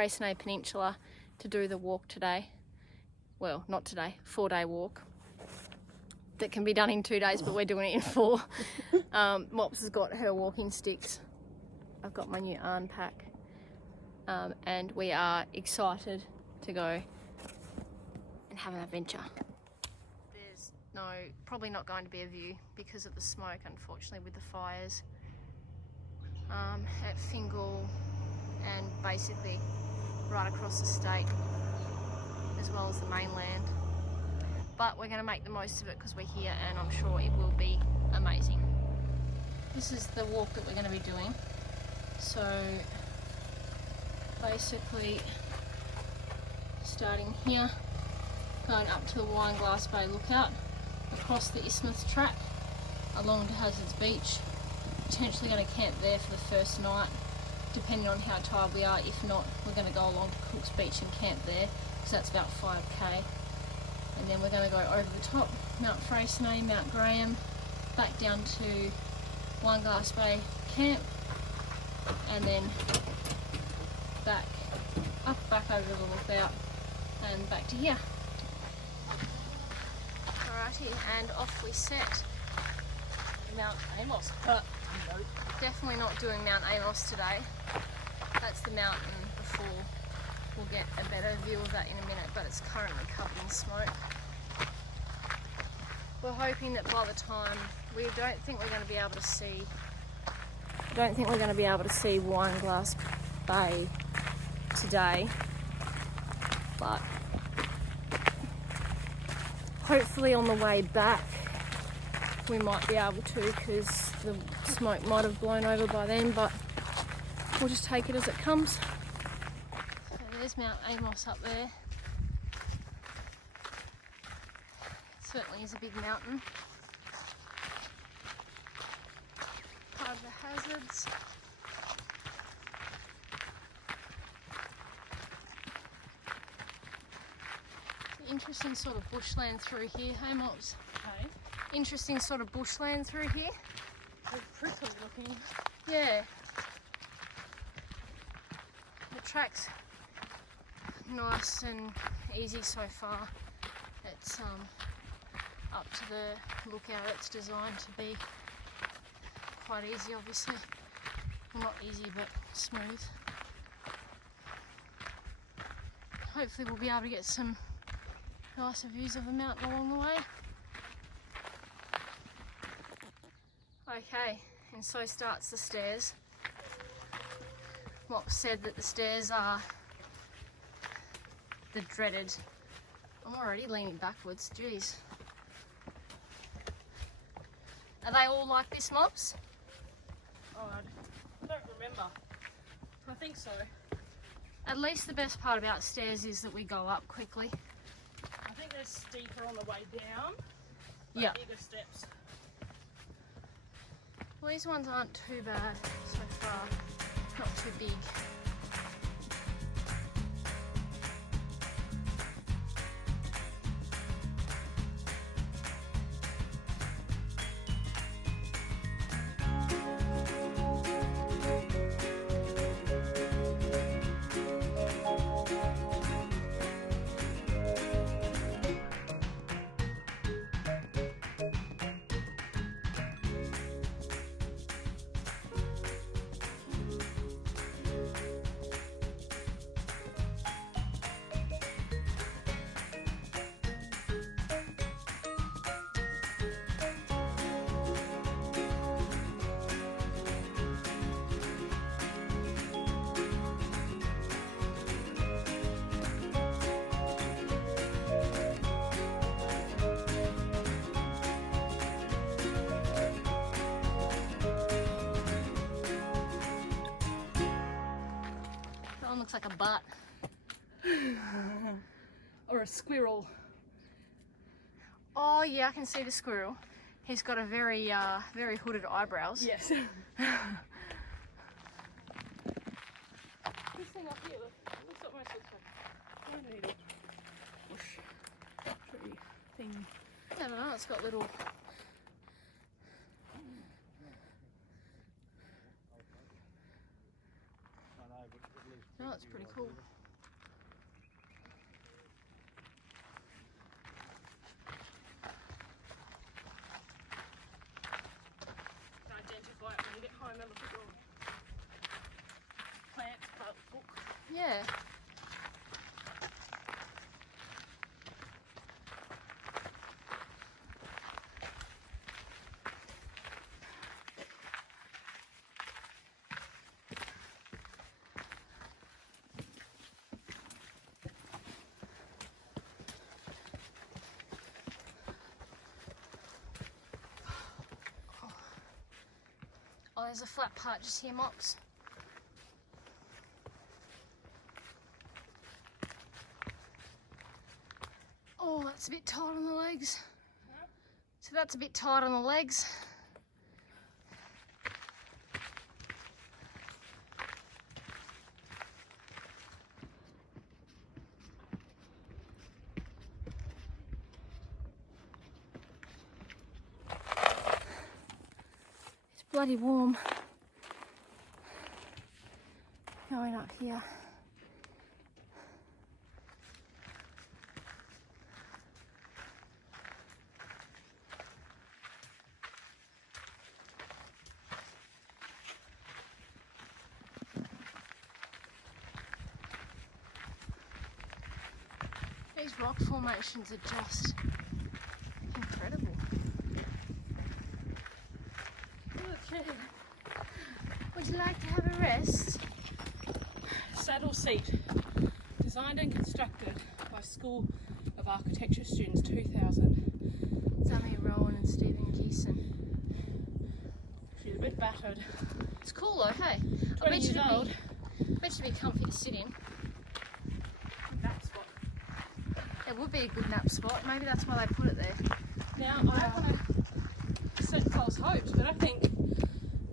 Freycinet Peninsula to do the walk today. Well, not today, 4-day walk. That can be done in 2 days, but we're doing it in 4. Mops has got her walking sticks. I've got my new Arn pack. And we are excited to go and have an adventure. There's probably not going to be a view because of the smoke, unfortunately, with the fires at Fingal and basically right across the state, as well as the mainland. But we're going to make the most of it because we're here, and I'm sure it will be amazing. This is the walk that we're going to be doing. So basically starting here, going up to the Wineglass Bay Lookout, across the Isthmus track, along to Hazards Beach. Potentially going to camp there for the first night, depending on how tired we are. If not, we're going to go along to Cook's Beach and camp there, because that's about 5k. And then we're going to go over the top, Mount Freycinet, Mount Graham, back down to Wineglass Bay camp, and then back over the lookout and back to here. Alrighty, and off we set. Mount Amos, but definitely not doing Mount Amos today. That's the mountain before. We'll get a better view of that in a minute, but it's currently covered in smoke. We're hoping that by the time, we don't think we're going to be able to see Wineglass Bay today, but hopefully on the way back we might be able to, because the smoke might have blown over by then, but we'll just take it as it comes. So there's Mount Amos up there. It certainly is a big mountain. Part of the hazards. Interesting sort of bushland through here, hey Mops? Okay. Interesting sort of bushland through here. Very prickly looking. Yeah. The track's nice and easy so far. It's up to the lookout. It's designed to be quite easy, obviously. Well, not easy, but smooth. Hopefully we'll be able to get some nicer views of the mountain along the way. Okay, and so starts the stairs. Mop said that the stairs are the dreaded. I'm already leaning backwards, jeez. Are they all like this, Mops? Oh, I don't remember. I think so. At least the best part about stairs is that we go up quickly. I think they're steeper on the way down, but yeah, bigger steps. Well, these ones aren't too bad so far, not too big. Looks like a butt. Or a squirrel. Oh yeah, I can see the squirrel. He's got a very hooded eyebrows. Yes. This thing up here, look, it looks almost like a needle bush tree thing. I don't know, it's got little... Oh, it's pretty cool. there's a flat part just here, Mops. Oh, that's a bit tight on the legs. So that's a bit tight on the legs. It's bloody warm. Going up here. These rock formations are just incredible. Okay. Would you like to have a rest? Saddle seat, designed and constructed by School of Architecture students 2000. Sammy Rowan and Stephen Geeson. She's a bit battered. It's cool though, hey? 20 years old. I bet you'd be comfy to sit in. Nap spot. It would be a good nap spot. Maybe that's why they put it there. Now I want to set false hopes, but I think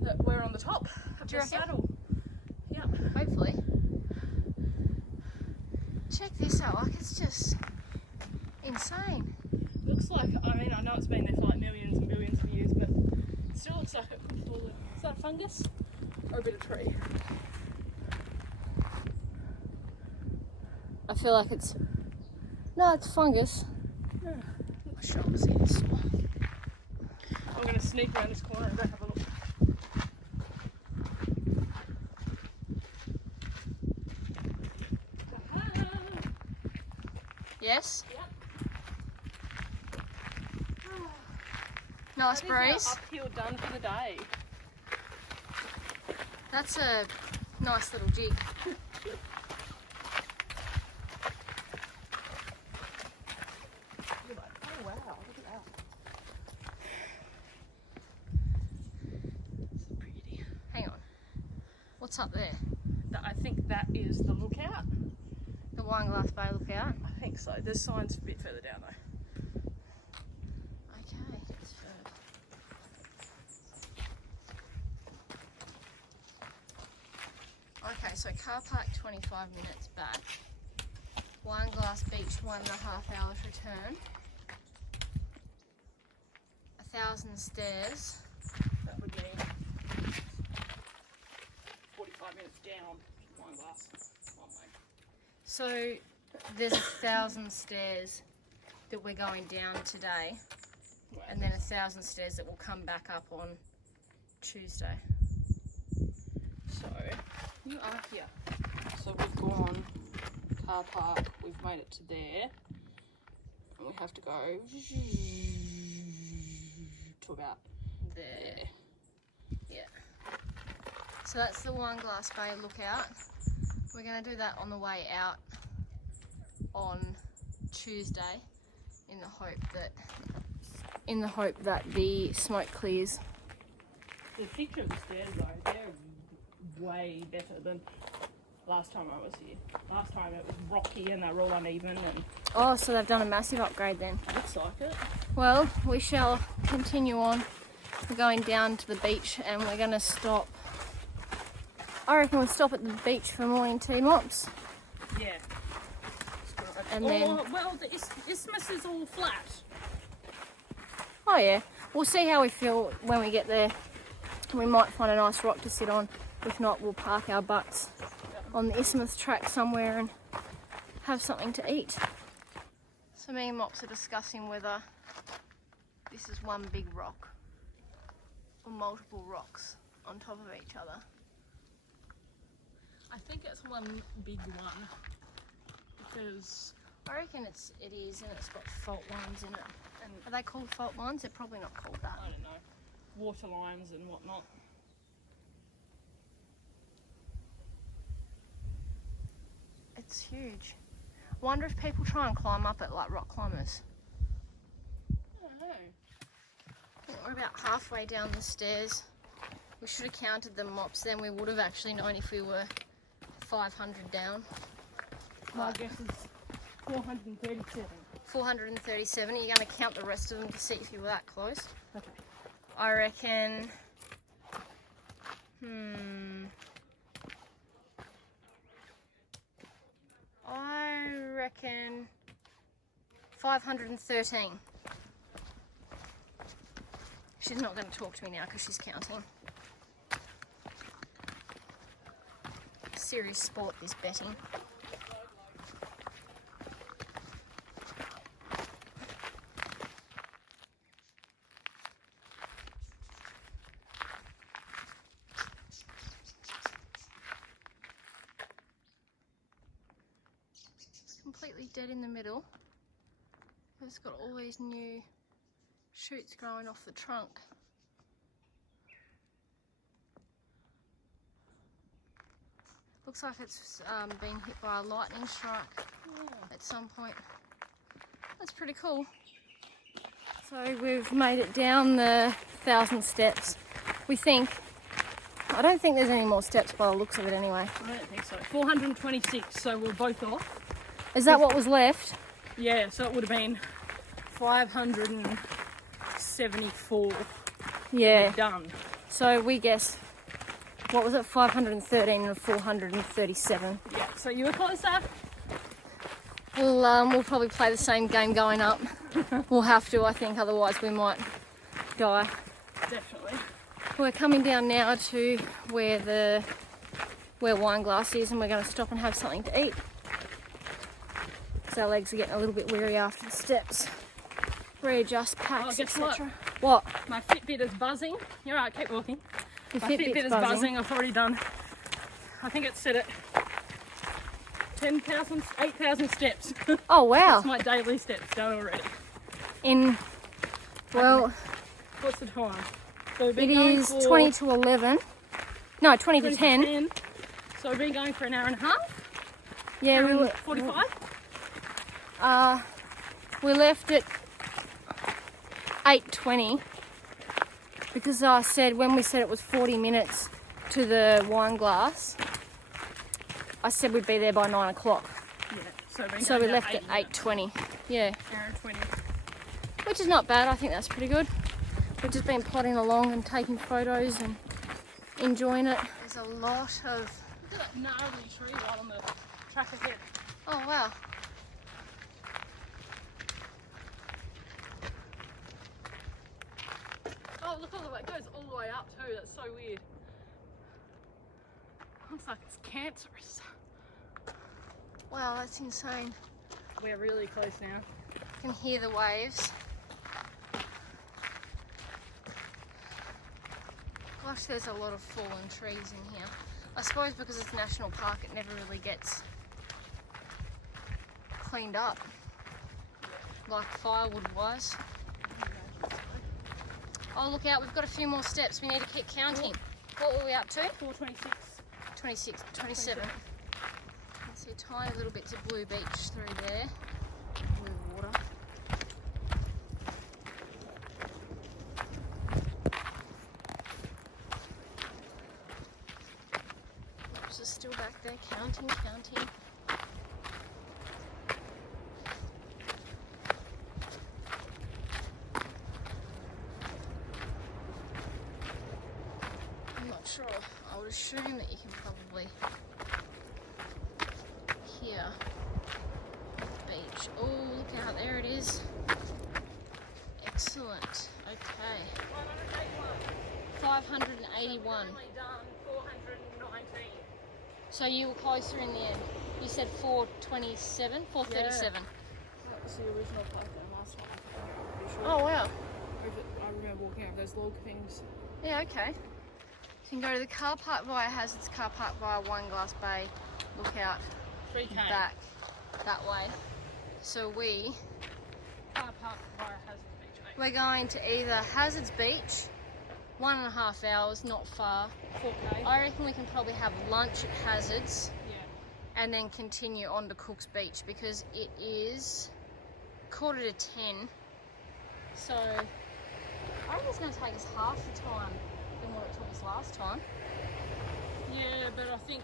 that we're on the top of Do you the reckon? saddle. Yep. Hopefully. Check this out, like it's just insane. Looks like, I mean, I know it's been there for like millions and billions of years, but it still looks like it could fall in. Is that a fungus or a bit of tree? I feel like it's... No, it's fungus. Yeah. My shoulders are sore. I'm going to sneak around this corner and go have a look. Yes? Yep. Nice That is breeze. our uphill done for the day. That's a nice little jig. You're like, oh wow, look at that. It's pretty. Hang on. What's up there? I think that is the lookout. The Wineglass Bay lookout? I think so. There's signs a bit further down though. Okay. It's okay, so car park 25 minutes back. Wineglass Beach 1.5 hours return. 1,000 stairs. That would mean 45 minutes down one glass one way. So there's 1,000 stairs that we're going down today, Wow. and then 1,000 stairs that will come back up on Tuesday. So you are here. So we've gone car park, we've made it to there, and we have to go to about There. Yeah. So that's the Wineglass Bay lookout. We're going to do that on the way out on Tuesday in the hope that the smoke clears. The picture of the stairs though, they're way better than last time I was here. Last time it was rocky and they were all uneven and Oh, so they've done a massive upgrade then. looks like it. Well, we shall continue on. We're going down to the beach and we're going to stop. I reckon we'll stop at the beach for morning tea, Mops. Yeah. And then- well, the isthmus is all flat. Oh yeah, we'll see how we feel when we get there. We might find a nice rock to sit on. If not, we'll park our butts on the isthmus track somewhere and have something to eat. So me and Mops are discussing whether this is one big rock or multiple rocks on top of each other. I think it's one big one because I reckon it is, and it's got fault lines in it. and Are they called fault lines? They're probably not called that. I don't know, water lines and whatnot. It's huge. I wonder if people try and climb up it like rock climbers. I don't know. I think we're about halfway down the stairs. We should have counted the mops, then we would have actually known if we were 500 down. My guess is 437. 437. You're going to count the rest of them to see if you were that close. Okay. I reckon... I reckon 513. She's not going to talk to me now because she's counting. Serious sport, this betting. It's completely dead in the middle. It's got all these new shoots growing off the trunk. Looks like it's been hit by a lightning strike at some point. That's pretty cool. So we've made it down the 1,000 steps. We think. I don't think there's any more steps by the looks of it anyway. I don't think so. 426, so we're both off. Is that what was left? Yeah, so it would have been 574 Yeah. done. So we guess, what was it, 513 and 437. Yeah, so you were closer. We'll probably play the same game going up. We'll have to, I think, otherwise we might die. Definitely. We're coming down now to where Wineglass is, and we're going to stop and have something to eat. Because our legs are getting a little bit weary after the steps. Readjust packs, guess etc. What? My Fitbit is buzzing. You're right, keep walking. The My Fitbit is buzzing. I've already done, I think it's set at 10,000, 8,000 steps. Oh wow. That's my daily steps done already. Well, what's the time? So we've it been going is for 20 to 11. No, 20 to 10. So we've been going for an hour and a half? Yeah, Hour we and were, 45? we left at 8:20 because I said, when we said it was 40 minutes to the Wineglass, I said we'd be there by 9 o'clock. Yeah. So we left at 8:20. Yeah. Hour and 20. Which is not bad. I think that's pretty good. We've just been plodding along and taking photos and enjoying it. There's a lot of... Look at that gnarly tree right on the track ahead. Oh wow. Oh, look all the way. It goes all the way up too. That's so weird. Looks like it's cancerous. Wow, that's insane. We're really close now. You can hear the waves. Gosh, there's a lot of fallen trees in here. I suppose because it's a national park, it never really gets cleaned up, like firewood was. Oh, look out, we've got a few more steps. We need to keep counting. What were we up to? 426. 26, 27. I see tiny little bits of blue beach through there. Blue water. Just still back there counting. I'm not sure. I would assume that you can probably hear the beach. Oh, look out, there it is. Excellent. Okay. 581. Only done 419. So you were closer in the end. You said 427, 437. That was the original place that last one. I'm pretty sure. Oh wow. I remember walking over those log things. Yeah, okay. So you can go to the car park via Hazards, car park via Wineglass Bay, look out 3K. back that way. So Car park via Hazards Beach. we're going to either Hazards Beach, 1.5 hours, not far. 4K. I reckon we can probably have lunch at Hazards Yeah. and then continue on to Cook's Beach because it is 9:45. So I reckon it's going to take us half the time than what it took us last time. Yeah, but I think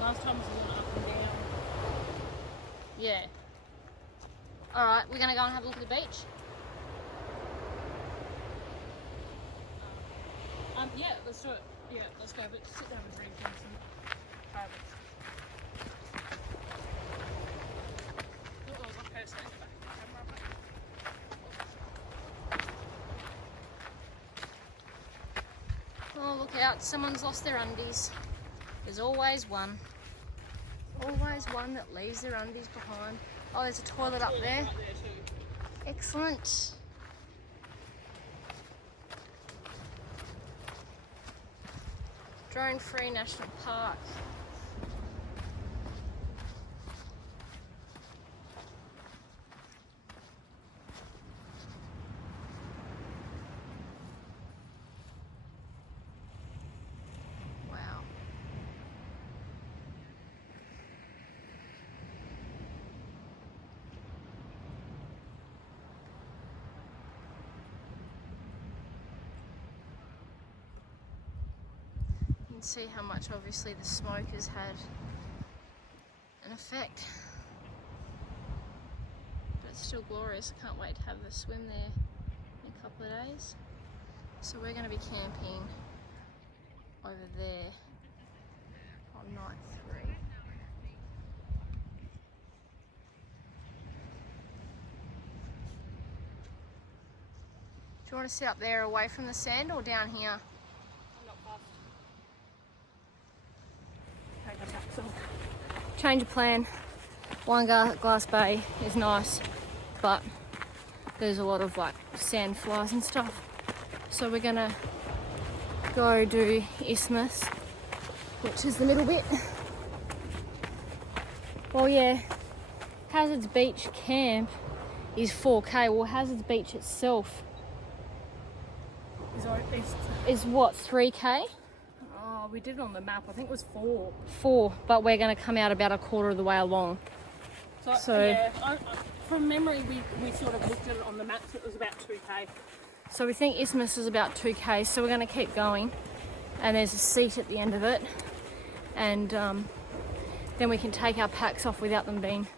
last time was a little up and down. Yeah. Alright, we're going to go and have a look at the beach. Yeah, let's do it. Yeah, let's go. But sit down and drink and some private. Okay, so back to the camera. Oh, look out. Someone's lost their undies. There's always one. Always one that leaves their undies behind. Oh, there's a toilet up there. Right there too. Excellent. Drone Free National Park. Wow. You can see how much obviously the smoke has had an effect. But it's still glorious. I can't wait to have a swim there in a couple of days. So we're going to be camping over there on night 3. Do you want to sit up there away from the sand or down here? I'm not fast. Take my socks off. Change of plan. Glass Bay is nice, but there's a lot of like sand flies and stuff. So we're gonna go do Isthmus, which is the middle bit. Well, yeah, Hazards Beach camp is 4K. Well, Hazards Beach itself is what, 3K? Oh, we did it on the map. I think it was 4. 4, but we're going to come out about a quarter of the way along. So yeah, from memory, we sort of looked at it on the map, so it was about 2K. So we think Isthmus is about 2K, so we're going to keep going. And there's a seat at the end of it. And then we can take our packs off without them being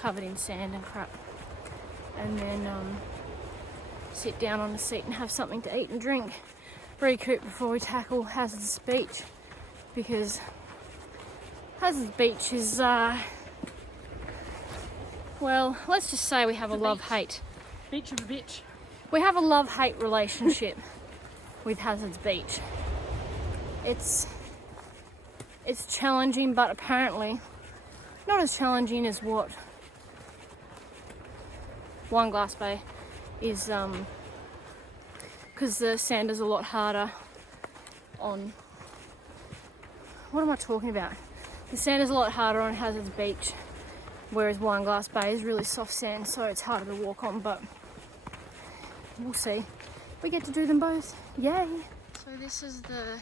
covered in sand and crap. And then sit down on a seat and have something to eat and drink. Recoup before we tackle Hazards Beach. Because Hazards Beach is, well, let's just say we have a love-hate. Beach of a bitch. We have a love-hate relationship with Hazards Beach. It's challenging, but apparently not as challenging as what One Glass Bay is, because the sand is a lot harder on, what am I talking about? The sand is a lot harder on Hazards Beach, whereas One Glass Bay is really soft sand, so it's harder to walk on, but we'll see. We get to do them both. Yay! So this is the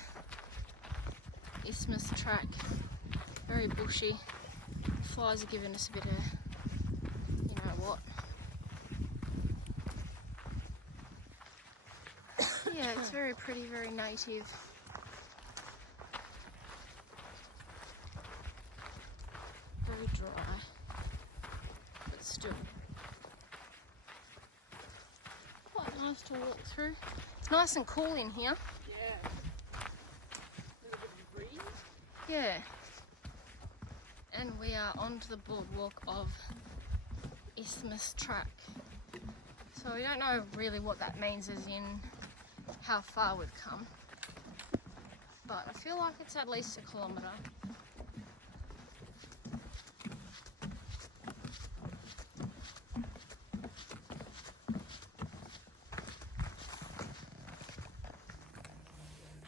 Isthmus track. Very bushy. Flies are giving us a bit of, you know what. Yeah, it's very pretty, very native. Very dry, but still quite nice to walk through. It's nice and cool in here. Yeah. A little bit of breeze. Yeah. And we are onto the boardwalk of Isthmus track. So we don't know really what that means as in how far we've come. But I feel like it's at least 1 kilometre.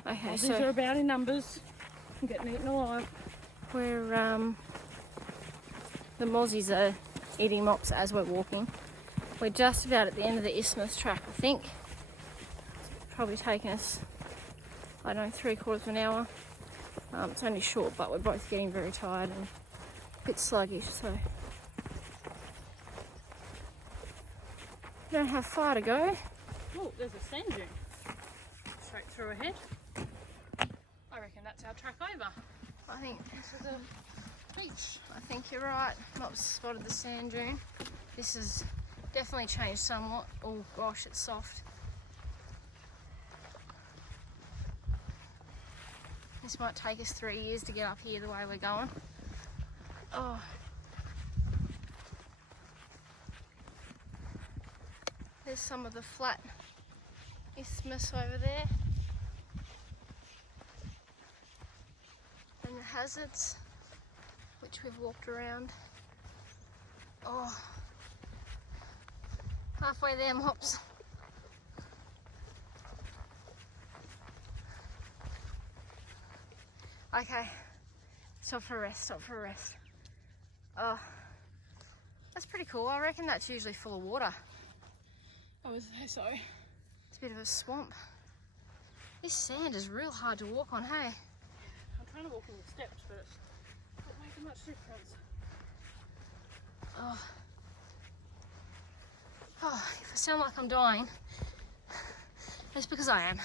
Okay, These are about in numbers. I'm getting eaten alive. we're the mozzies are eating mops as we're walking. We're just about at the end of the Isthmus track, I think. It's probably taken us, I don't know, 3/4 of an hour. It's only short, but we're both getting very tired and a bit sluggish, so we don't have far to go. Oh, there's a sand dune. Straight through ahead. I reckon that's our track over. I think This is a beach. I think you're right. Mop's spotted the sand dune. This has definitely changed somewhat. Oh gosh, it's soft. This might take us 3 years to get up here the way we're going. Oh. There's some of the flat isthmus over there. And the hazards, which we've walked around. Oh. Halfway there, Mops. Okay, stop for a rest, stop for a rest. Oh, that's pretty cool. I reckon that's usually full of water. I was there, so. It's a bit of a swamp. This sand is real hard to walk on, hey? I'm trying to walk in the steps, but it's not making much difference. Oh. Oh, if I sound like I'm dying, that's because I am.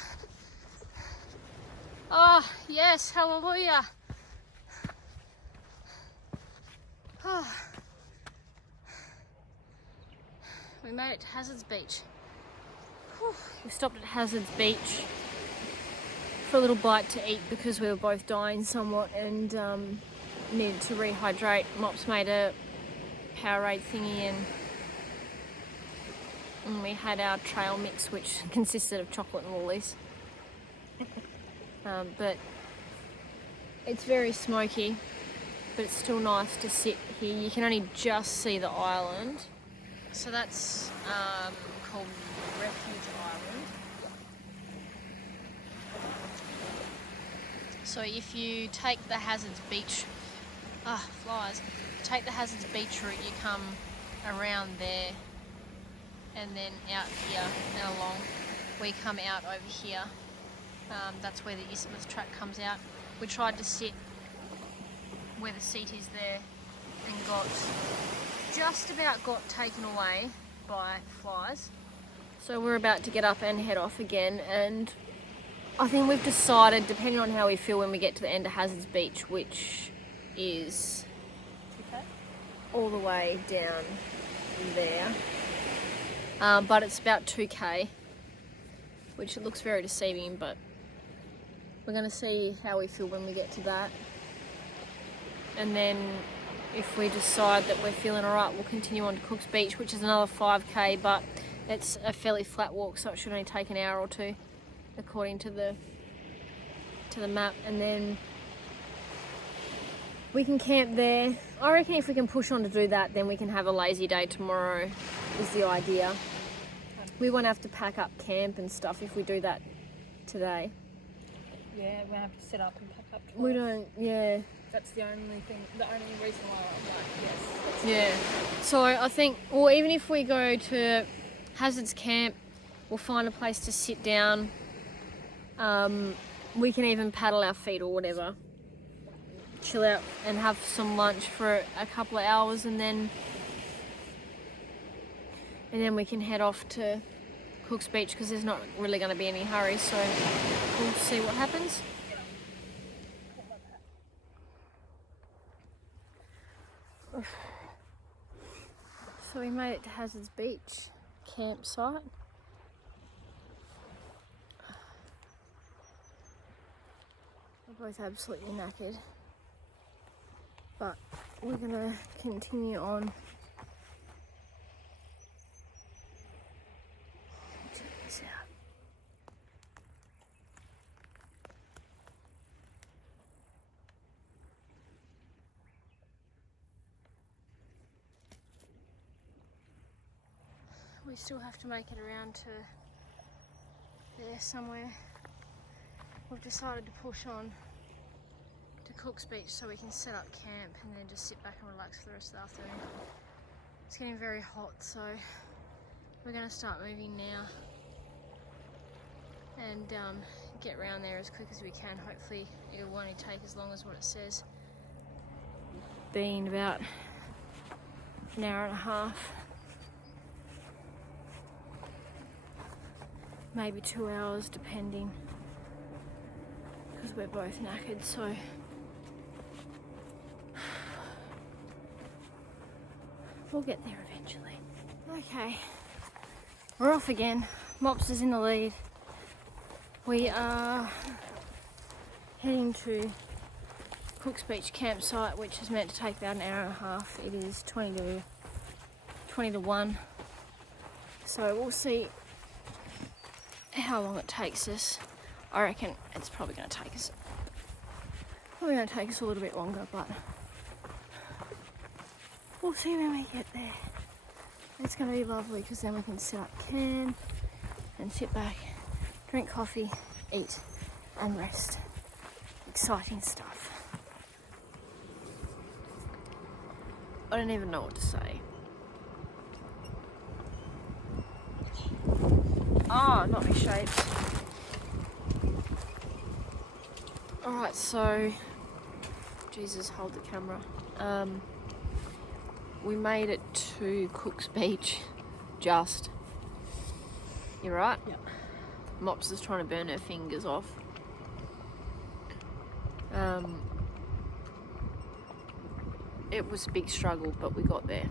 Oh, yes, hallelujah. Oh. We made it to Hazard's Beach. Whew. We stopped at Hazard's Beach for a little bite to eat because we were both dying somewhat and needed to rehydrate. Mops made a Powerade thingy and we had our trail mix, which consisted of chocolate and woolies. But it's very smoky, but it's still nice to sit here. You can only just see the island. So that's called Refuge Island. So if you take the Hazards Beach, flies, take the Hazards Beach route, you come around there and then out here and along. We come out over here. That's where the isthmus track comes out. We tried to sit where the seat is there and just about got taken away by flies. So we're about to get up and head off again, and I think we've decided, depending on how we feel when we get to the end of Hazards Beach, which is all the way down there, but it's about 2k, which it looks very deceiving, but we're going to see how we feel when we get to that. And then if we decide that we're feeling alright, we'll continue on to Cook's Beach, which is another 5k, but it's a fairly flat walk, so it should only take an hour or two according to the map. And then we can camp there. I reckon if we can push on to do that, then we can have a lazy day tomorrow, is the idea. We won't have to pack up camp and stuff if we do that today. Yeah, we have to set up and pack up twice. We don't, yeah. That's the only reason why I'm like, yes. Yeah. So I think, well, even if we go to Hazards Camp, we'll find a place to sit down. We can even paddle our feet or whatever. Chill out and have some lunch for a couple of hours, and then we can head off to Cook's Beach because there's not really going to be any hurry, so we'll see what happens. So we made it to Hazards Beach campsite. We're both absolutely knackered, but we're gonna continue on. Check this out. We still have to make it around to there somewhere. We've decided to push on to Cook's Beach so we can set up camp and then just sit back and relax for the rest of the afternoon. It's getting very hot, so we're going to start moving now and get around there as quick as we can. Hopefully it will only take as long as what it says, being about an hour and a half. maybe 2 hours depending, because we're both knackered, so we'll get there eventually. Okay, we're off again. Mops is in the lead. We are heading to Cook's Beach campsite, which is meant to take about an hour and a half. It is 20 to 1, so we'll see how long it takes us. I reckon it's probably going to take us a little bit longer, but we'll see when we get there. It's going to be lovely because then we can set up camp and sit back, drink coffee, eat and rest. Exciting stuff. I don't even know what to say. Ah, not me shapes. Alright, so Jesus, hold the camera. We made it to Cook's Beach. Just. You're right? Yep. Mops is trying to burn her fingers off. It was a big struggle, but we got there.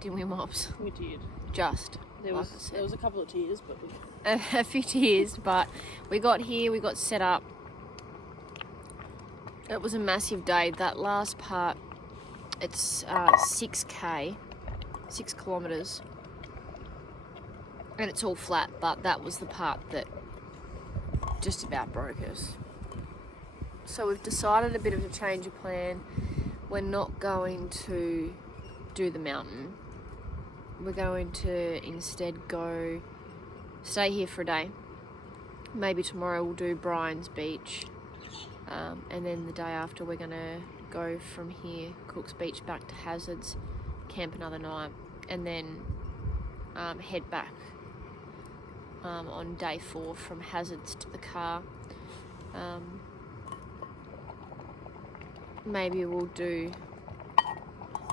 Didn't we, Mops? We did. Just. There like was a couple of tears, but we... a few tears, but we got here, we got set up. It was a massive day. That last part, it's 6 kilometers, and it's all flat, but that was the part that just about broke us. So we've decided a bit of a change of plan. We're not going to do the mountain. We're going to instead stay here for a day. Maybe tomorrow we'll do Brian's Beach, and then the day after we're going to go from here, Cook's Beach, back to Hazards, camp another night, and then head back on day 4 from Hazards to the car. Maybe we'll do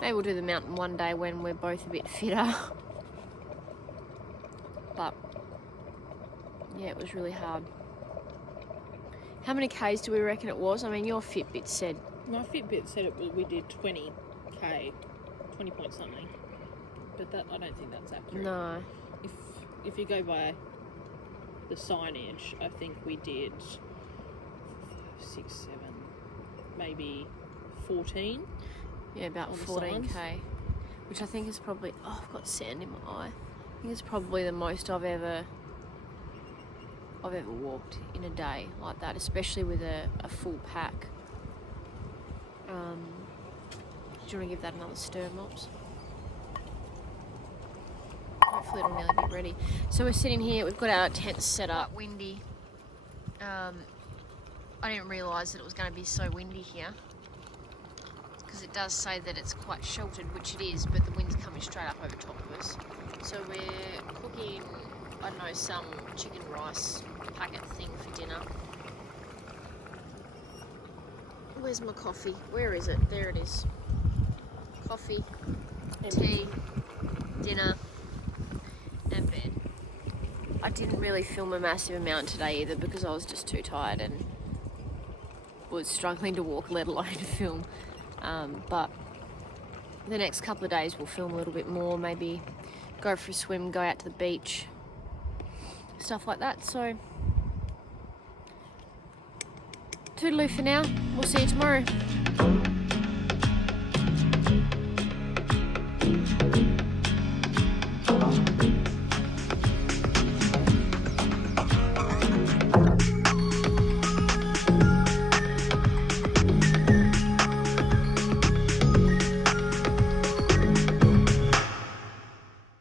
the mountain one day when we're both a bit fitter. But yeah, it was really hard. How many Ks do we reckon it was? I mean, your Fitbit said... My Fitbit said we did 20k, 20 point something. But that, I don't think that's accurate. No. If you go by the signage, I think we did 6, 7, maybe 14. Yeah, about 14k. Which I think is probably... Oh, I've got sand in my eye. I think it's probably the most I've ever walked in a day like that, especially with a full pack. Do you want to give that another stir, Mops? Hopefully it'll nearly be ready. So we're sitting here, we've got our tents set up. Windy. I didn't realise that it was going to be so windy here, because it does say that it's quite sheltered, which it is, but the wind's coming straight up over top of us. So we're cooking, I don't know, some chicken rice packet thing for dinner. Where's my coffee? Where is it? There it is. Coffee, tea, dinner, and bed. I didn't really film a massive amount today either, because I was just too tired and was struggling to walk, let alone to film. But the next couple of days we'll film a little bit more, maybe go for a swim, go out to the beach, stuff like that. So toodaloo for now. We'll see you tomorrow.